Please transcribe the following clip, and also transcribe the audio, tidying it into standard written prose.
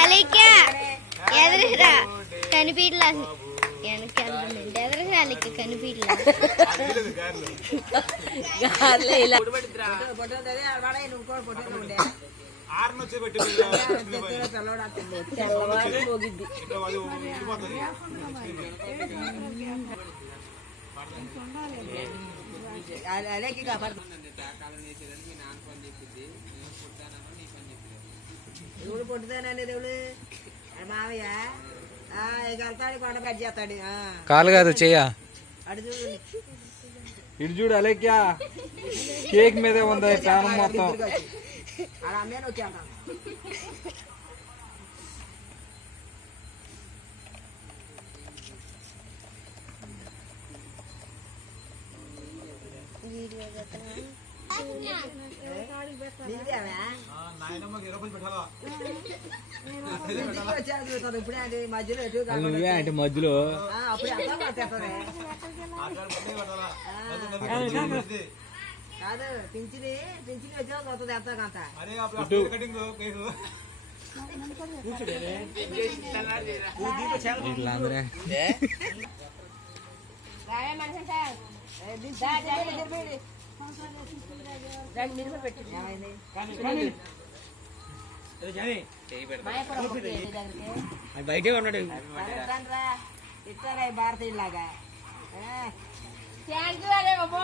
అలిక్య ఎదురురా కనిపీట్లా వెనక్కి ఎదురురా అలిక్య కనిపీట్లా ఎవడు పొట్టుతానండి దేవుడు మావయ్య వెళ్తాడు కొండ కట్ చేస్తాడు కాలు కాదు చెయ్య అడు చూడు ఇటు చూడు అలేక్యా కేక్ మీదే ఉంది ప్రాణం మొత్తం అలా అమ్మే వచ్చేస్తాను నువ్వే అంటే మధ్యలో కాదు పింఛని వచ్చినా వస్తుంది ఎంత కంత బయటే ఉన్నాడు ఇస్తారా భారతీయులాగా థ్యాంక్ యూ అరే బాబు